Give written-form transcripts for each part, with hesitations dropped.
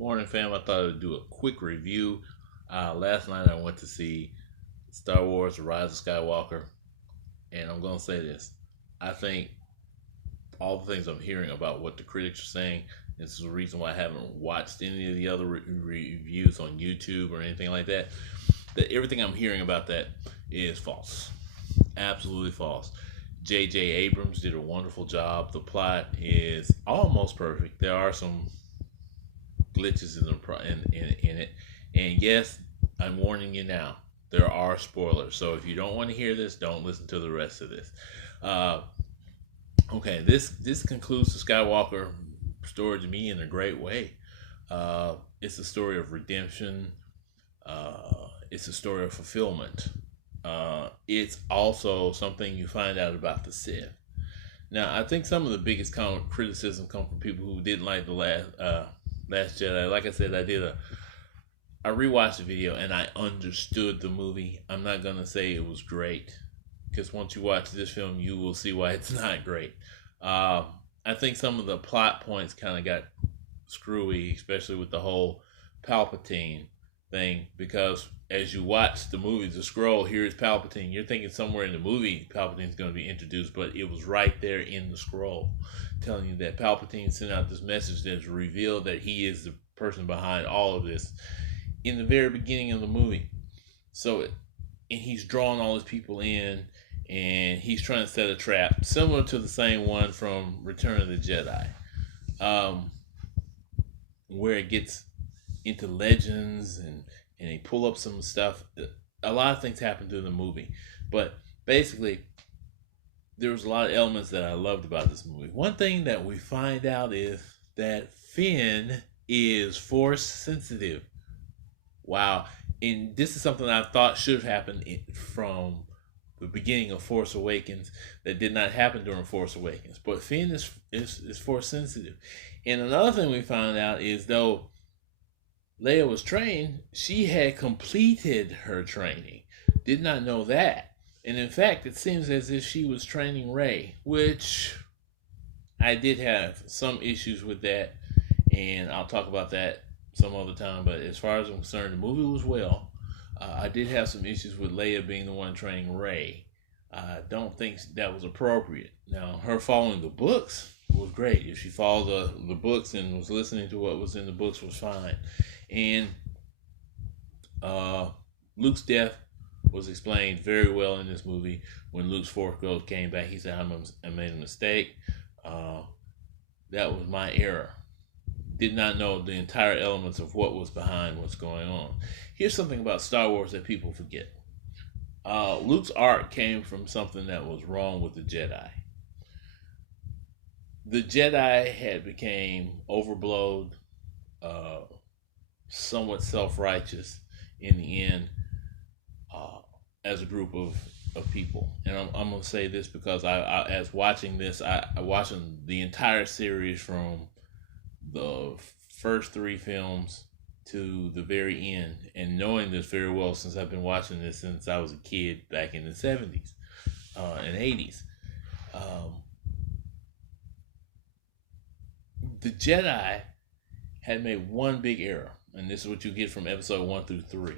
Morning, fam. I thought I'd do a quick review. Last night I went to see Star Wars: The Rise of Skywalker, and I'm gonna say this: I think all the things I'm hearing about what the critics are saying. This is the reason why I haven't watched any of the other reviews on YouTube or anything like that. That everything I'm hearing about that is false, absolutely false. J.J. Abrams did a wonderful job. The plot is almost perfect. There are some glitches in it. And yes, I'm warning you now. There are spoilers. So if you don't want to hear this, don't listen to the rest of this. Uh, okay, this concludes the Skywalker story to me in a great way. It's a story of redemption. It's a story of fulfillment. It's also something you find out about the Sith. Now, I think some of the biggest criticism come from people who didn't like the Last Jedi. Like I said, I rewatched the video and I understood the movie. I'm not gonna say it was great because once you watch this film, you will see why it's not great. I think some of the plot points kind of got screwy, especially with the whole Palpatine thing. Because as you watch the movie, the scroll, here's Palpatine. You're thinking somewhere in the movie Palpatine's going to be introduced, but it was right there in the scroll, telling you that Palpatine sent out this message that's revealed that he is the person behind all of this in the very beginning of the movie. So, and he's drawing all his people in, and he's trying to set a trap similar to the same one from Return of the Jedi, where it gets into legends and they pull up some stuff. A lot of things happen through the movie, but basically, there was a lot of elements that I loved about this movie. One thing that we find out is that Finn is force sensitive. Wow. And this is something I thought should have happened from the beginning of Force Awakens that did not happen during Force Awakens. But Finn is force sensitive. And another thing we found out is though Leia was trained, she had completed her training. Did not know that. And in fact, it seems as if she was training Rey, which I did have some issues with that. And I'll talk about that some other time. But as far as I'm concerned, the movie was well. I did have some issues with Leia being the one training Rey. I don't think that was appropriate. Now, her following the books was great. If she followed the books and was listening to what was in the books was fine. And Luke's death was explained very well in this movie. When Luke's fourth ghost came back, he said, I made a mistake. That was my error. Did not know the entire elements of what was behind what's going on. Here's something about Star Wars that people forget. Luke's arc came from something that was wrong with the Jedi. The Jedi had became overblown, somewhat self-righteous in the end, as a group of people. And I'm going to say this because as watching this, I watching the entire series from the first three films to the very end, and knowing this very well since I've been watching this since I was a kid back in the 70s and 80s. The Jedi had made one big error, and this is what you get from episode 1 through 3.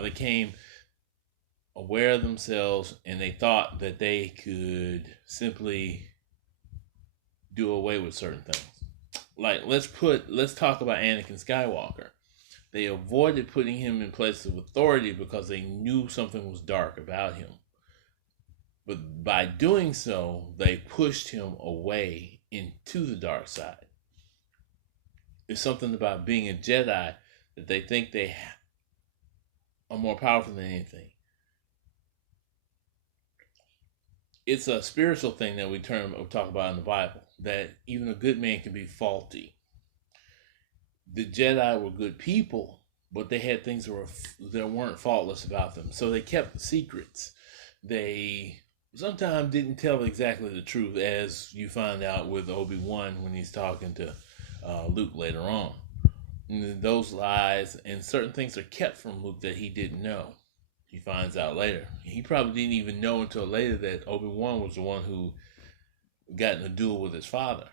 They came aware of themselves, and they thought that they could simply do away with certain things. Like, let's talk about Anakin Skywalker. They avoided putting him in places of authority because they knew something was dark about him. But by doing so, they pushed him away into the dark side. There's something about being a Jedi that they think they are more powerful than anything. It's a spiritual thing that we talk about in the Bible, that even a good man can be faulty. The Jedi were good people, but they had things that weren't faultless about them. So they kept secrets. They sometimes didn't tell exactly the truth, as you find out with Obi-Wan when he's talking to Luke later on. And those lies and certain things are kept from Luke that he didn't know. He finds out later. He probably didn't even know until later that Obi-Wan was the one who got in a duel with his father.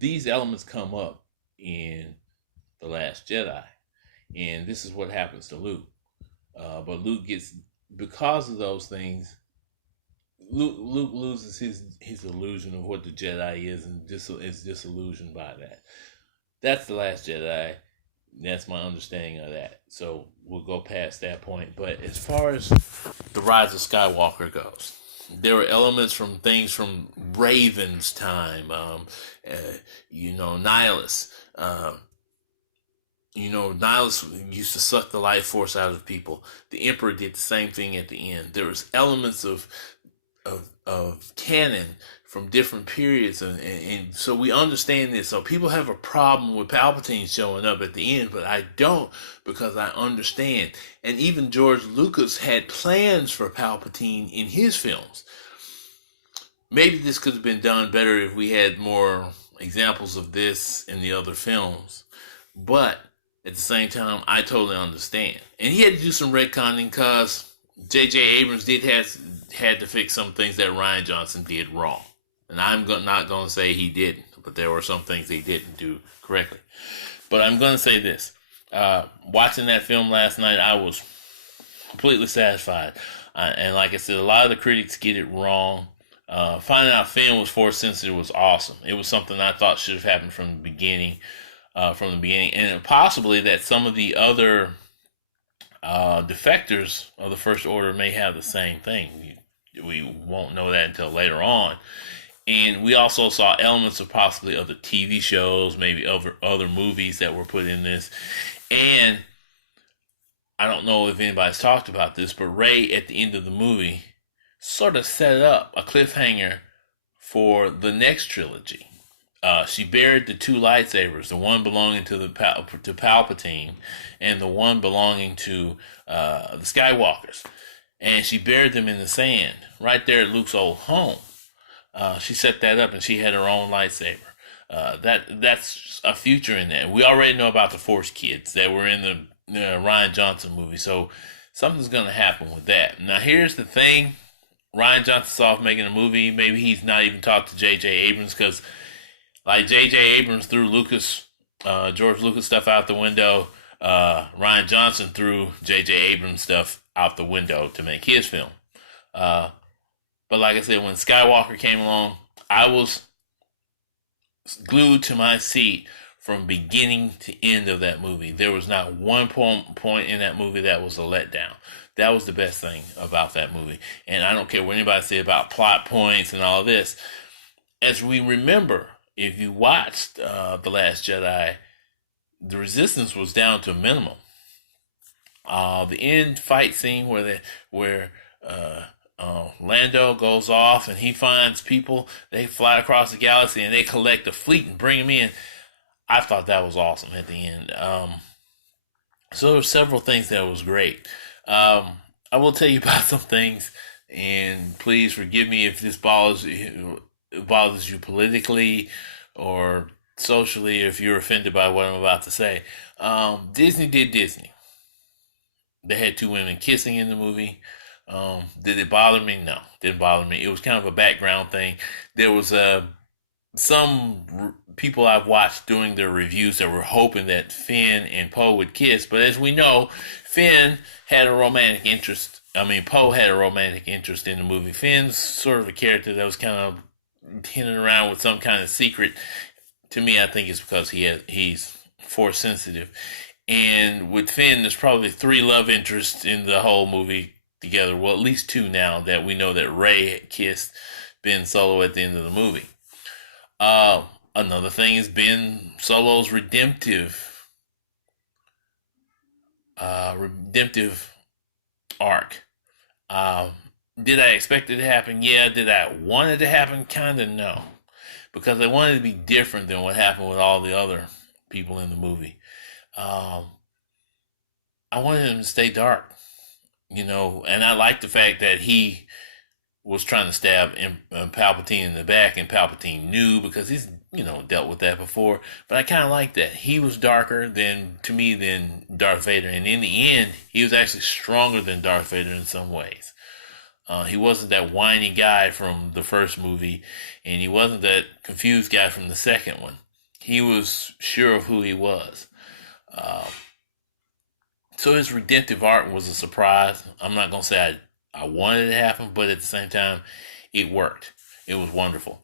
these elements come up in The Last Jedi, and this is what happens to Luke. But Luke gets, because of those things, Luke loses his illusion of what the Jedi is, and is disillusioned by that. That's The Last Jedi. That's my understanding of that. So we'll go past that point. But as far as The Rise of Skywalker goes, there were elements from things from Raven's time, Nihilus. Nihilus used to suck the life force out of people. The Emperor did the same thing at the end. There was elements of canon from different periods, and so we understand this. So people have a problem with Palpatine showing up at the end, but I don't, because I understand. And even George Lucas had plans for Palpatine in his films. Maybe this could have been done better if we had more examples of this in the other films, but at the same time, I totally understand. And he had to do some retconning because J.J. Abrams had to fix some things that Rian Johnson did wrong. And I'm not going to say he didn't, but there were some things he didn't do correctly. But I'm going to say this. Watching that film last night, I was completely satisfied. And like I said, a lot of the critics get it wrong. Finding out Finn was force sensitive was awesome. It was something I thought should have happened from the beginning. And possibly that some of the other defectors of the First Order may have the same thing. We won't know that until later on. And we also saw elements of possibly other TV shows, maybe other movies that were put in this. And I don't know if anybody's talked about this, but Rey at the end of the movie sort of set up a cliffhanger for the next trilogy. She buried the two lightsabers, the one belonging to to Palpatine and the one belonging to the Skywalkers. And she buried them in the sand right there at Luke's old home. She set that up, and she had her own lightsaber. That's a future in that. We already know about the Force kids that were in the Rian Johnson movie, so something's going to happen with that. Now, here's the thing. Rian Johnson's off making a movie. Maybe he's not even talked to J.J. Abrams, because like J.J. Abrams threw George Lucas stuff out the window, Rian Johnson threw J.J. Abrams stuff out the window to make his film. But like I said, when Skywalker came along, I was glued to my seat from beginning to end of that movie. There was not one point in that movie that was a letdown. That was the best thing about that movie. And I don't care what anybody say about plot points and all of this. As we remember, if you watched The Last Jedi, the resistance was down to a minimum. The end fight scene where Lando goes off and he finds people, they fly across the galaxy and they collect a fleet and bring them in. I thought that was awesome at the end. So there were several things that was great. I will tell you about some things, and please forgive me if this bothers you politically or socially, if you're offended by what I'm about to say. Disney did Disney. They had two women kissing in the movie. Did it bother me? No, didn't bother me. It was kind of a background thing. There was some people I've watched doing their reviews that were hoping that Finn and Poe would kiss, but as we know, Finn had a romantic interest. Poe had a romantic interest in the movie. Finn's sort of a character that was kind of hinting around with some kind of secret. To me, I think it's because he's force sensitive. And with Finn, there's probably 3 love interests in the whole movie together. Well, at least 2 now that we know that Rey kissed Ben Solo at the end of the movie. Another thing is Ben Solo's redemptive arc. Did I expect it to happen? Yeah. Did I want it to happen? Kinda no. Because I wanted it to be different than what happened with all the other people in the movie. I wanted him to stay dark, and I like the fact that he was trying to stab Palpatine in the back, and Palpatine knew because he's, dealt with that before. But I kind of like that. He was darker than Darth Vader, and in the end, he was actually stronger than Darth Vader in some ways. He wasn't that whiny guy from the first movie, and he wasn't that confused guy from the second one. He was sure of who he was. Um, so his redemptive arc was a surprise. I'm not gonna say I wanted it to happen, but at the same time, it worked. It was wonderful.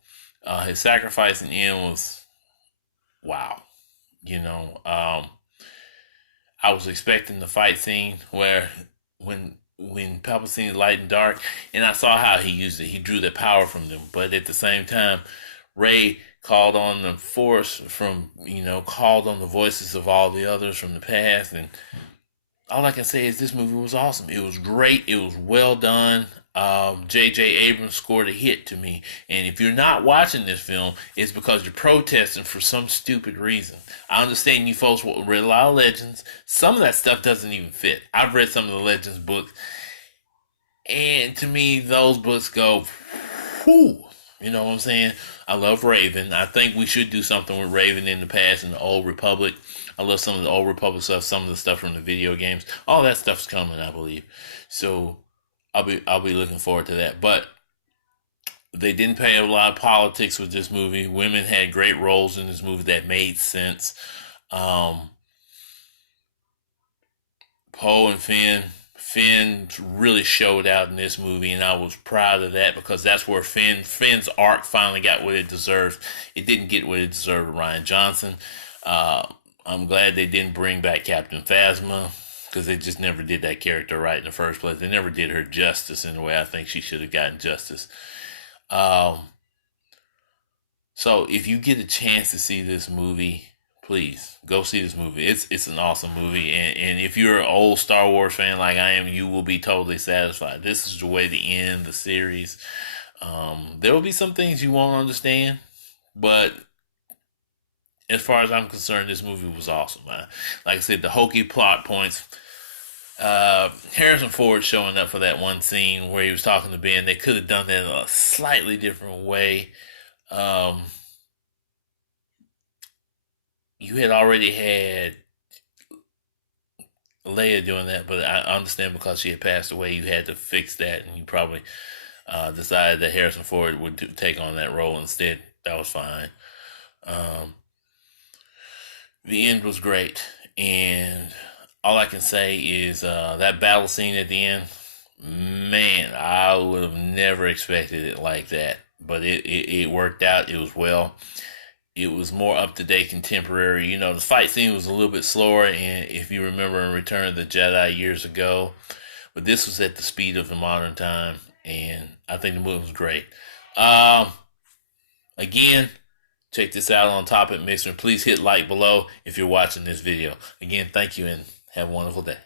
His sacrifice in the end was wow. You know, I was expecting the fight scene where when Palpatine light and dark, and I saw how he used it. He drew the power from them, but at the same time, Ray called on the Force from called on the voices of all the others from the past, and all I can say is this movie was awesome. It was great. It was well done. J.J. Abrams scored a hit to me. And if you're not watching this film, it's because you're protesting for some stupid reason. I understand you folks read a lot of Legends. Some of that stuff doesn't even fit. I've read some of the Legends books. And to me, those books go, whew. You know what I'm saying? I love Raven. I think we should do something with Raven in the past in the Old Republic. I love some of the Old Republic stuff, some of the stuff from the video games. All that stuff's coming, I believe. So I'll be looking forward to that. But they didn't pay a lot of politics with this movie. Women had great roles in this movie that made sense. Um, Poe and Finn really showed out in this movie, and I was proud of that because that's where Finn's arc finally got what it deserved. It didn't get what it deserved with Rian Johnson. Uh, I'm glad they didn't bring back Captain Phasma because they just never did that character right in the first place. They never did her justice in the way I think she should have gotten justice. Um, so if you get a chance to see this movie, please go see this movie. It's an awesome movie, and if you're an old Star Wars fan like I am, you will be totally satisfied. This is the way to end the series. There will be some things you won't understand, but as far as I'm concerned, this movie was awesome. Like I said, the hokey plot points. Harrison Ford showing up for that one scene where he was talking to Ben. They could have done that in a slightly different way. Um, you had already had Leia doing that, but I understand because she had passed away, you had to fix that, and you probably decided that Harrison Ford would take on that role instead. That was fine. Um, the end was great, and all I can say is that battle scene at the end. Man, I would have never expected it like that, but it worked out. It was well. It was more up to date, contemporary. You know, the fight scene was a little bit slower, and if you remember in Return of the Jedi years ago, but this was at the speed of the modern time, and I think the movie was great. Um, Again, check this out on Topic Mixer. Please hit like below if you're watching this video. Again, thank you and have a wonderful day.